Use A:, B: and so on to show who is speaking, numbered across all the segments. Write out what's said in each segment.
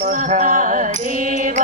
A: Mahadev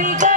A: Rica.